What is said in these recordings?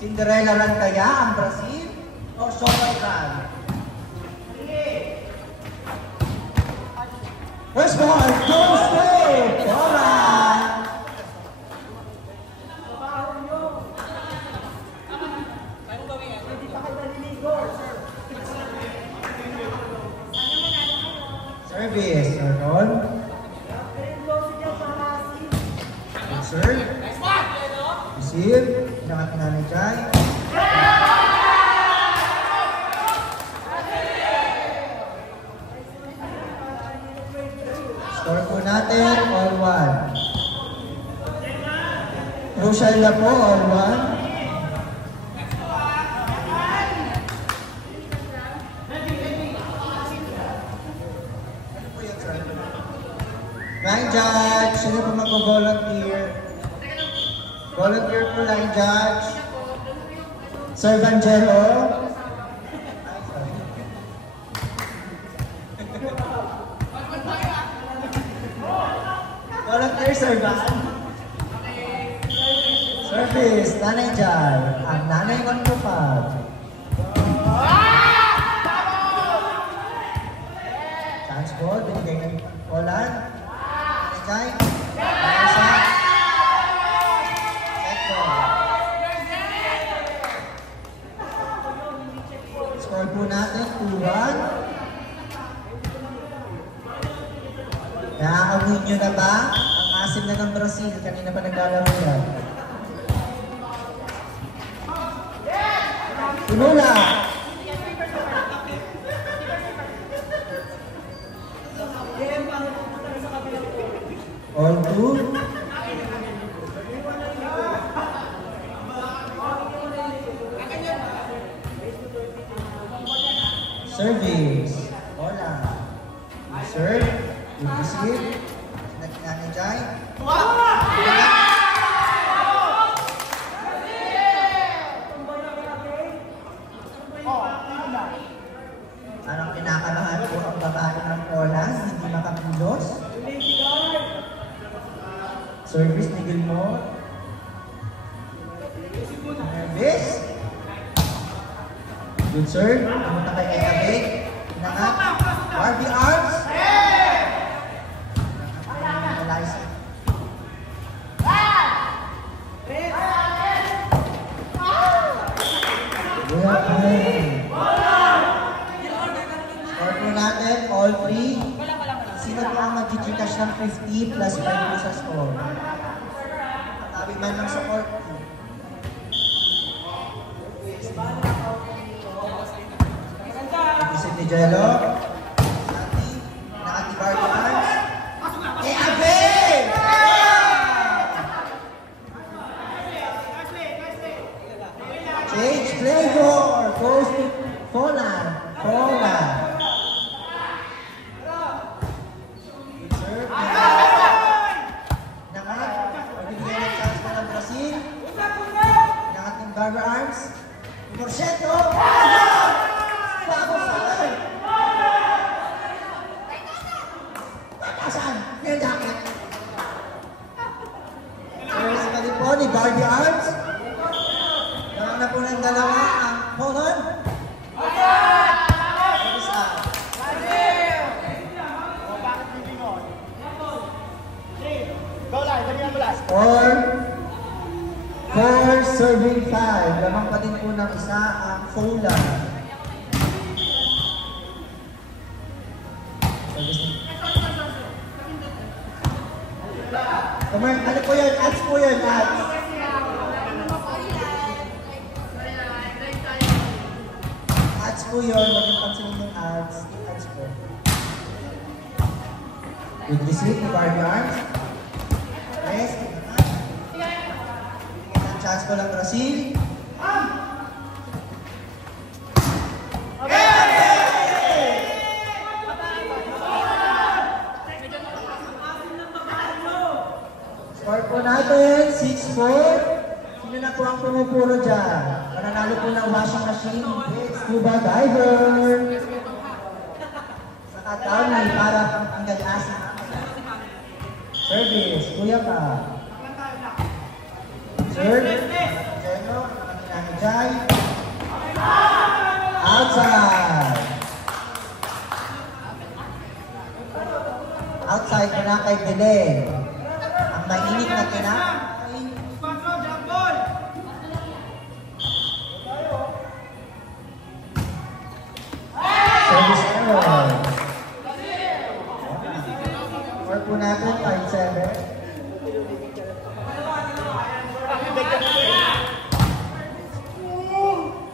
Cinderella run kaya ang Brazil? O Showman run? First ball, goes straight! Bola! Service, Arnold. Serve. Receive. Pinakatinanay dyan. Score po natin, all one. Crucial na po, all one. Line judge, sino po mag-volunteer? Volunteer po line judge. Sir Vangello. Volunteer, Sir Van. Service, nanay dyan. Ang nanay kong tupad. Chance ball, binigay ng Poland. Nanay dyan. Score po natin, 2-1. Naaamoy nyo na ba? Ang asim na ng Brazil. Kanina pa naglalaro yan. Tunula! All two. Service. Bola. Serve. You receive. Sinagkinanay dyan. Parang kinakalahan po ang babae ng Poland. Hindi makapulos. Service ni Gilmore. Service. Good serve. Pumunta kay Ekabe. Pinangat. Barbie Arms. Eliza. Score po natin, all three. Sino po ang mag-Gcash ng 50 plus 5 po sa score? Tabi man lang sa court. Isip ni Jello. Nakati Barbie Arms. Ekabe! Change flavor. Goes to Poland. Poland. Barbie Arms. Porcento. Bago saan? Saan? Yung jacket. Service pa din po ni Barbie Arms. Naman na po ng dalawa ang Poland. Service out. Four serving 5. Lamang pa din po ng isa ang Poland. Ano po yan? Ads po yan, ads. Ads po yun. Maging pansinin yung ads. Ads po. Good receipt ni Barbie Arms. Yes. Chance ko lang Brazil. Score po natin, 6-4. Sino na po ang pumupuro dyan? Mananalo po ng washing machine. Scuba diver. Saka Tony para pangtanggal asa. Service, kuya pa. Serve. Jeno. Ang Jai. Outside. Outside ko na kay Belen. Ang mainit na kinakain. Service error. Score po natin 5-7.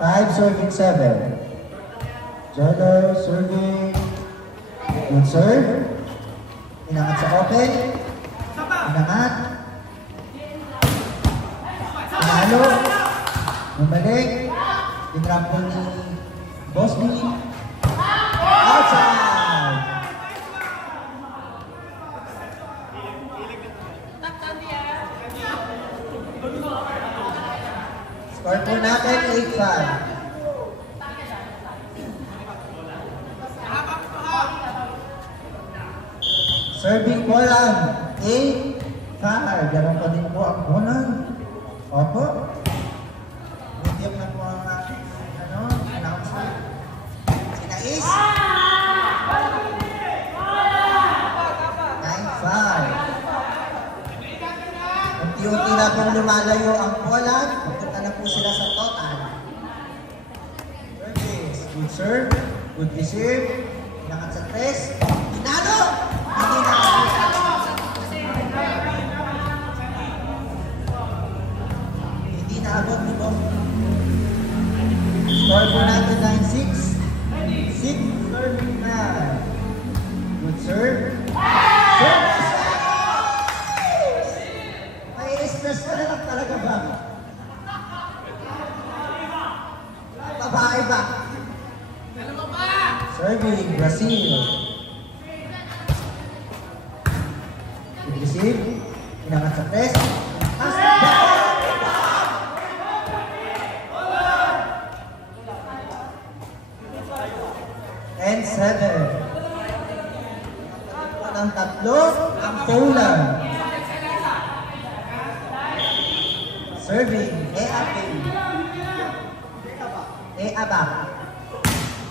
5-7. Jolo serving. Good serve. Inangat sa open. Inangat. Pinalo. Bumalik. Dinrap po ni Bosby. Outside. Score po natin 8-5. Serving Poland, 8-5. Ganon pa din po ang Poland. Opo. Medium na po ang ating announcement. Sinais. 9-5. Unti-unti na pong lumalayo ang Poland. Punta na po sila sa total. Service. Good serve. Good receive. Inakat sa 3. Pinalo! Hindi naabot nito. Score po natin 9-6. 6 serving na. Good serve. Service! May stress ka na lang talaga ba? Babae ba? Serving Brazil. Receive. Inangat sa press. Pass. And 7. Ang tatlo, ang Poland. Serving. Aba.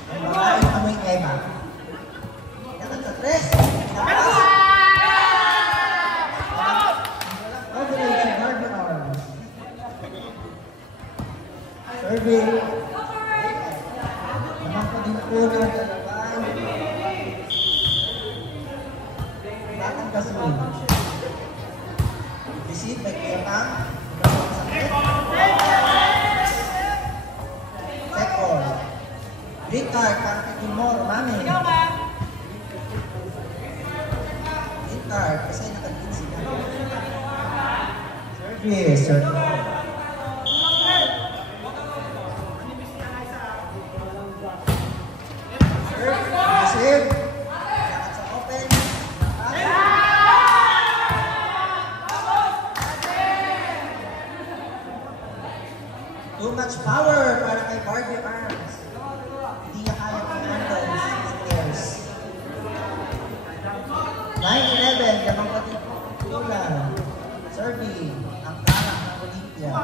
Ang babae amoy Eba. Inangat sa press. Inangat. Serving. Naman pa din po na dalawan. Batang kasunod. Receive by Kayapang. Second. Green card para kay Timor, mami. Green card kasi nakagin sila. Service. Too much power para kay Barbie Arms. Hindi niya kaya i-handle 6 players. 9-11, gamang pati Poland. Serving, ang karang ng Olympia.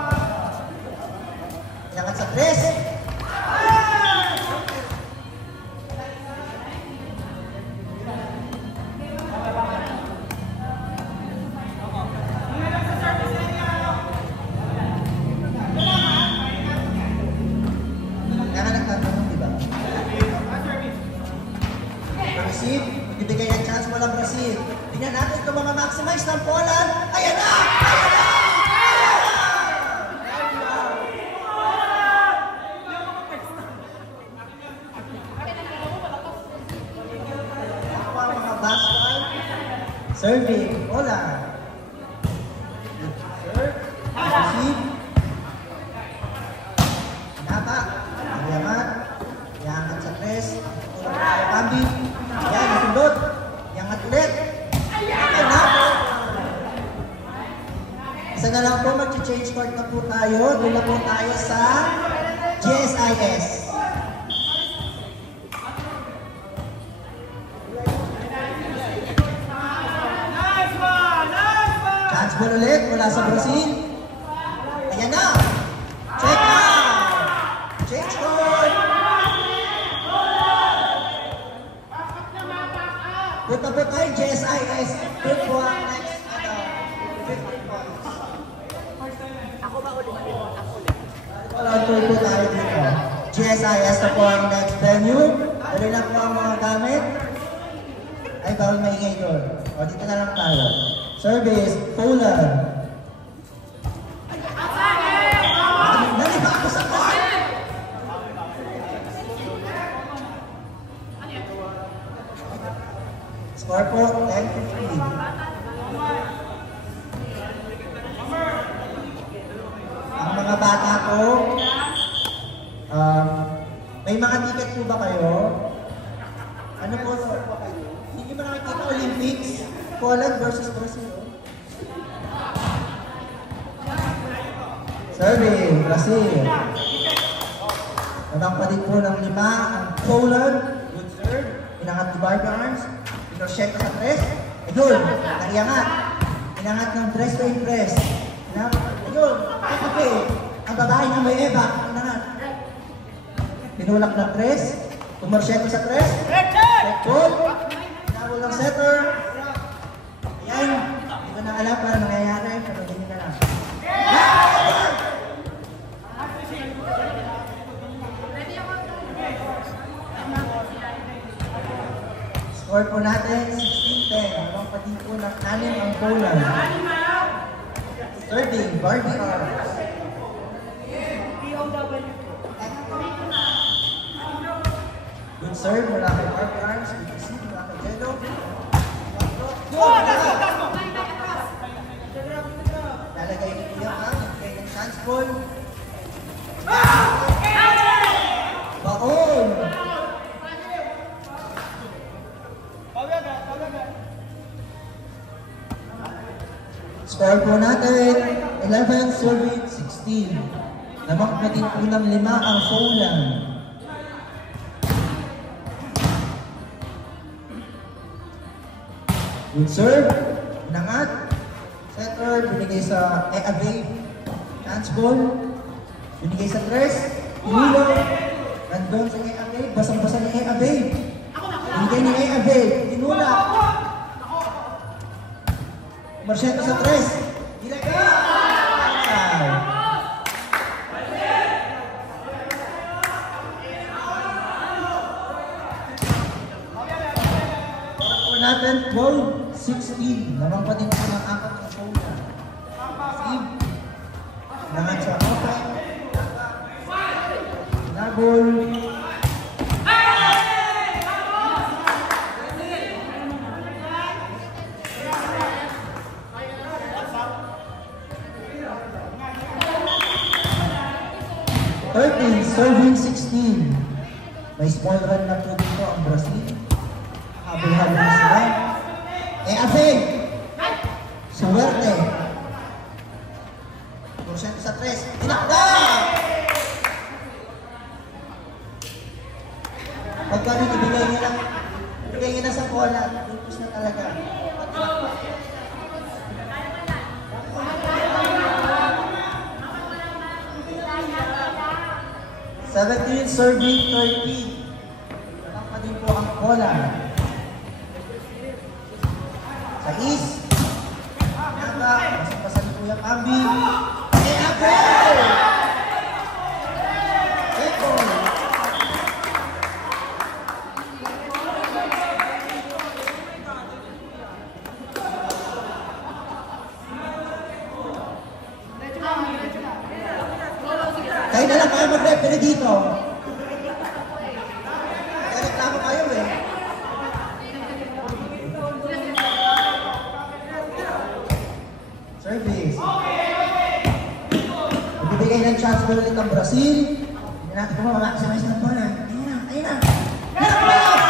Inangat sa 3. Ibigay ang chance mo lang Brazil. Tingnan natin itong mga maximize ng Poland. Ayan na! Ayan na! Ako ang mga basket. Serving. Poland. Serve. Receive. Nata. Yaman. Yangat sa press. Pambi. Yan, natulog. Yang atlet. Ayan na. Isa na lang po, mag-change card na po tayo. Doon na po tayo sa GSIS. Chance ball ulit mula sa Brazil. na! Check out! Change court! Punta po tayo, GSIS. Good po ang next 15 points. Ako ba ulit? Ako ulit. Tour po tayo dito. GSIS na po ang next venue. Dali lang po ang mga gamit. Ay, bawal maingay doon. O, dito na lang tayo. Service, Poland. Naliba ako sa court! Score po, 10-15. Ang mga bata po, may mga ticket po ba kayo? Ano po, hindi mo nakikita Olympics? Poland versus Brazil. Serving, Brazil. Nabang pa din po ng 5 ang Poland. Good serve. Inangat ni Barbie Arms. Pinosyento sa press. Ayun, naiangat. Inangat ng press to impress. Ayun, kakape. Ang babae na may Eva. Inangat. Pinulak na press. Pumosyento sa press. Red ball. Pinabol ng setter. Ayan. Hindi ko na alam para nangyayari. Pero hindi na lang. Score po natin, 16-10. Habang pati po ng 6 ang Poland. Serving, Barbie Arms. Good serve mula kay Barbie Arms. BTC mula kay Jello. Lalagay ni Kuya Kang. Nagkay ng chance ball. Baon! Score po natin, 11 serving 16. Namakmatin po ng 5 ang Poland. Good serve, nangat. Setter, binigay sa Eave. Chance ball, binigay sa tres. Inulo, nandun sa Eave. Basang-basa ni Eave. Binigay ni Eave, tinula. Marsyento sa tres. Ilagay! Score natin 12-16. Lamang pa din po ng 4 ng Poland. Steve. Nangan sa open. Nagol. Serving 16. May small run na po dito ang Brazil. Habol-habol na sila. Eave! Suwerte! Porsyento sa tres. Tinakda! Pagka rin ibigay niya na sa bola, lupos na talaga. 17 serving 30. Walang pa din po ang bola. Sa East. Naga, pasang-pasan ni Kuya Kambi. Eave! Eko! Kayo na lang kayo mag-referee dito. Kaya reklamo kayo eh. Service. Magbibigay ng chance mo ulit ang Brazil. Hindi natin kung makakasamays ng bola. Ayun na, ayun na. Nakapos!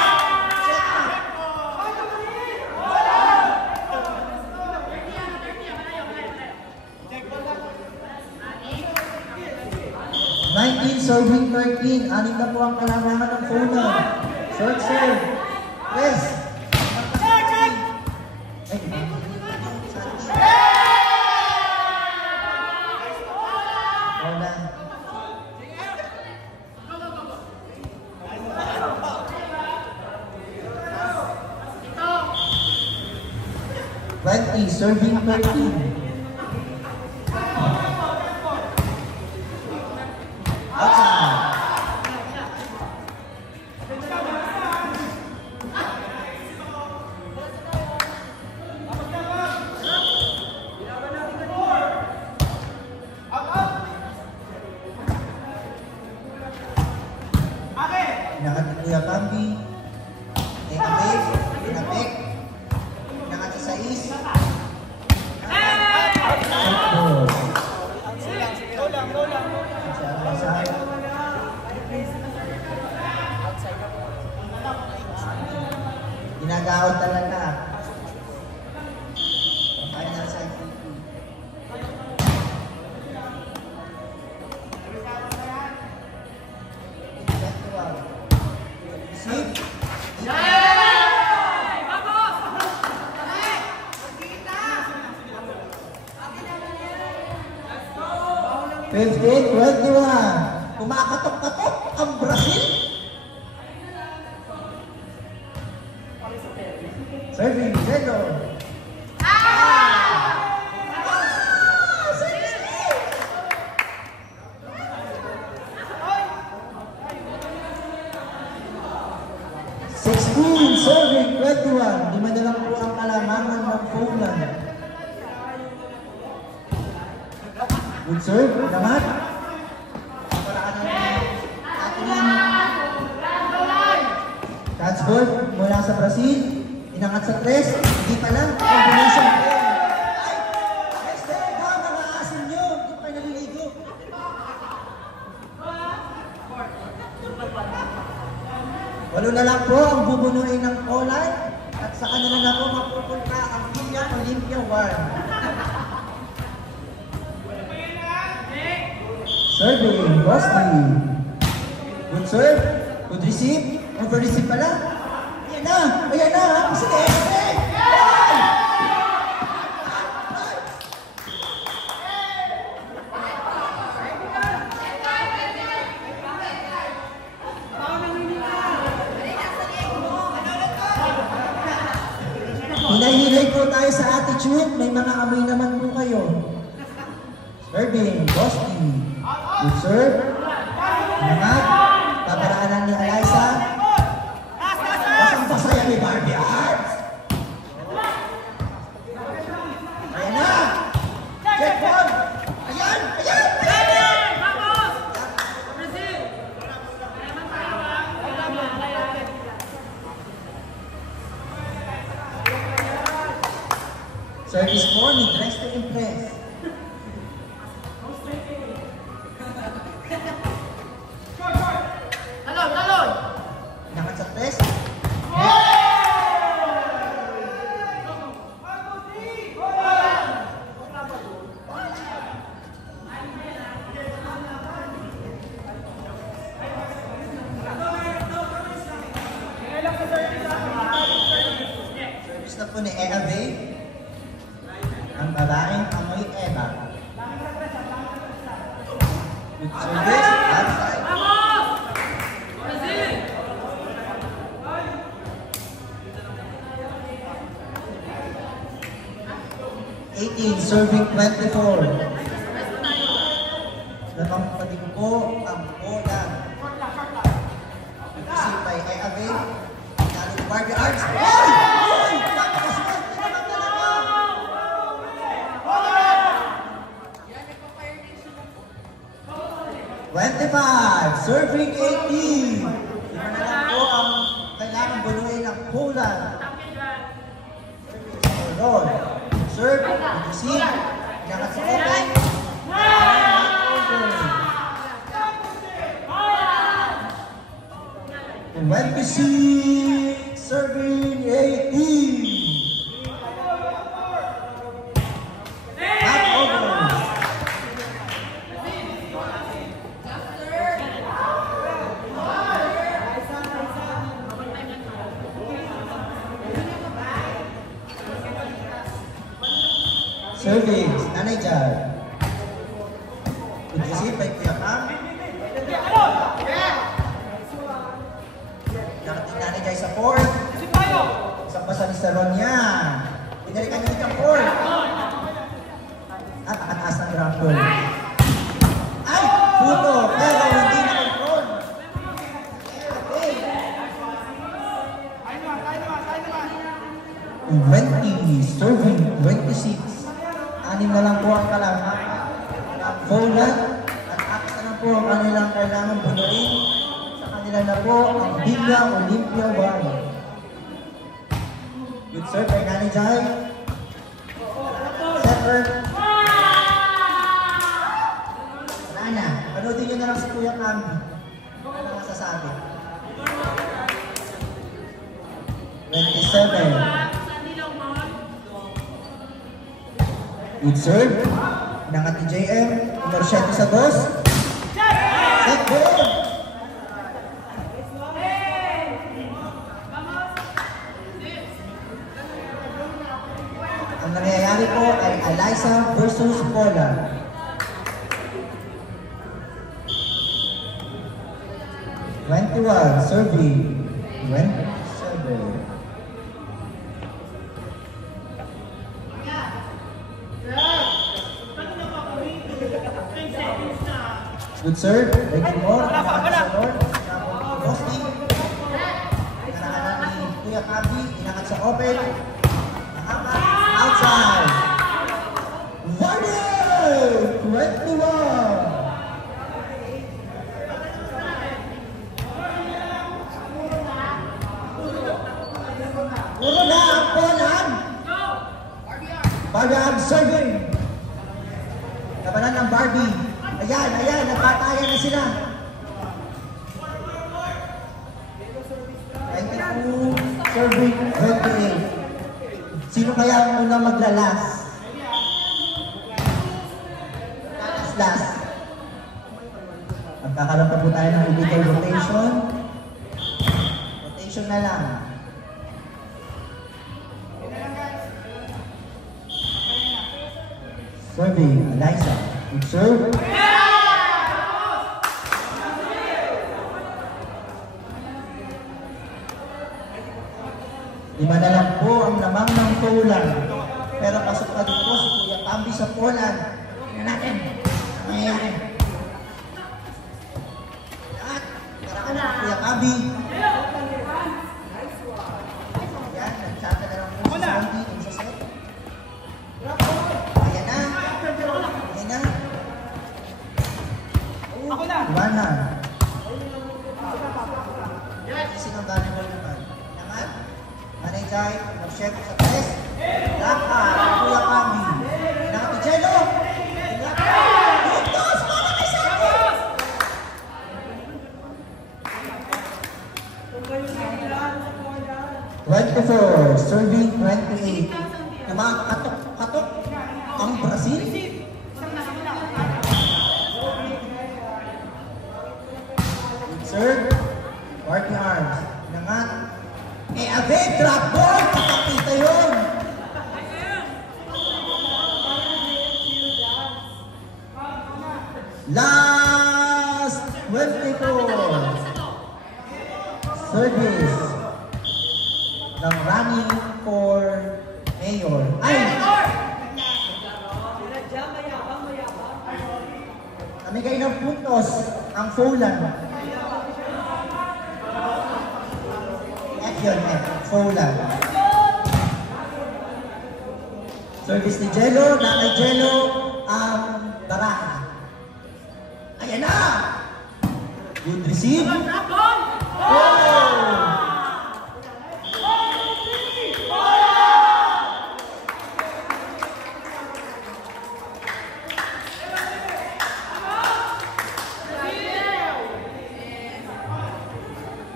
19 serving 13. 6 na po ang kalamangan ng Poland. Short serve. Press. serving 13. Outside. Inakat ni Kuya Bambi. Take a wave. Pinapik. Inakat sa 6. Ball. Outside. Ginagawad talaga. Final side 50. Receive. 15-21. Kumakatok-katok ang Brazil. Serving, Zeno. Serving 21. Lima na lang po ang kalamangan ng Poland. Good serve, naman. Paraan ng ating catch ball mula sa Brazil. Inangat sa 3. Hindi pa lang. Combination. Ay! Next day, mga asin nyo. Hindi pa kayo naliligo. Walo na lang po ang bubunuin ng Polay. At sa kanila na po mapupunta ang William Olympia War. Serving, Boston. Good serve. Good receive. Over receive pala. Ayan na. Ayan na. Sige. Hinahilay po tayo sa attitude. May mga amoy naman po kayo. Serving, Boston. Good serve. Naman. Paparaanan ni Eliza. Pasang-pasaya ni Barbie Arts. Ayan na. Check ball. Ayan. Ayan. Service mo ni Dress to Impress. Nakat sa 3. Service na po ni Ea Bay. Ang babaeng amoy Eva. Good service. Outside. 18, serving 24. Lamang pati ko po ang bola. Receive by Eave. Nalo Barbie Arts. Oy! Oy! Napakasulat! Hindi naman talaga! 25, serving 18. Lima na lang po ang kailangan bunuin ng Poland. Roll. Serve, receive, inangat sa open. NBC, serving 18. Back over. Serving, Nanay Jar. Good receive by Kuya Pam. Nakating Nanay Jar sa 4. Isang pasa ni Saron yan. Binalikan niya yung 4. At nakataas ng ground ball. Ay! Puto! Pero hindi na control. Okay. 20, serving 26. 6 na lang po ang kalaman. Volant at Axe na lang po ang kanilang kailangan bunuin. Sa kanila na po ang Bigla Olympia 1. Good serve kay Nanay Jai. Setter. Wala na. Panoodin nyo na lang si Kuya Camby. Ano masasabi? 27. Good serve. Inangat ni JM. Numero 7 sa 2. Set goal. Ang nangyayari po ay Eliza versus Paula. Serving. 27. Good serve. Thank you more. Rosti. Inangat ni Kuya Camby. Inangat sa open. Outside. Vardy! 21. Puro na ang Poland. Barbie ang serving. Labanan ng Barbie. Ayan, ayan, nagpatayan na sila. 22, serving 28. Sino kaya ang unang maglalas? Last. Magkakaroon pa po tayo ng illegal rotation. Rotation na lang. Serving, Eliza. Good serve. Lima na lang po ang lamang ng Poland. Pero pasok pa dito si Kuya Camby sa Poland. Tingnan natin. Mayayari. At karaan na Kuya Camby. Ayan, nagsasa na lang po si Sandy sa set. Ayan na. Ayan na. Ako na. Iwana. Sinanggaling mo naman. Naman. Manay-jay, mag-chef sa press. Laka, Kuya Camby. Nakapijelo. Puntos! Para kay Santos! 24, serving 28. Na mga katok-katok ang Brazil. Serve, Party Arms. Nangat. Ave, drop ball! Kakakita yun! Last 24. Service ng running for mayor. Ay! Namigay ng puntos ang Poland. Yun, Poland. Service ni Jello, na kay Jello ang Baraka. Ayan na! Good receive. Oh!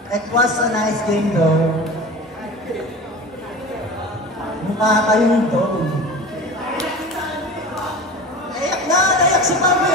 It was a nice game though. Mukha kayong goal. Nayak na! Nayak si Camby!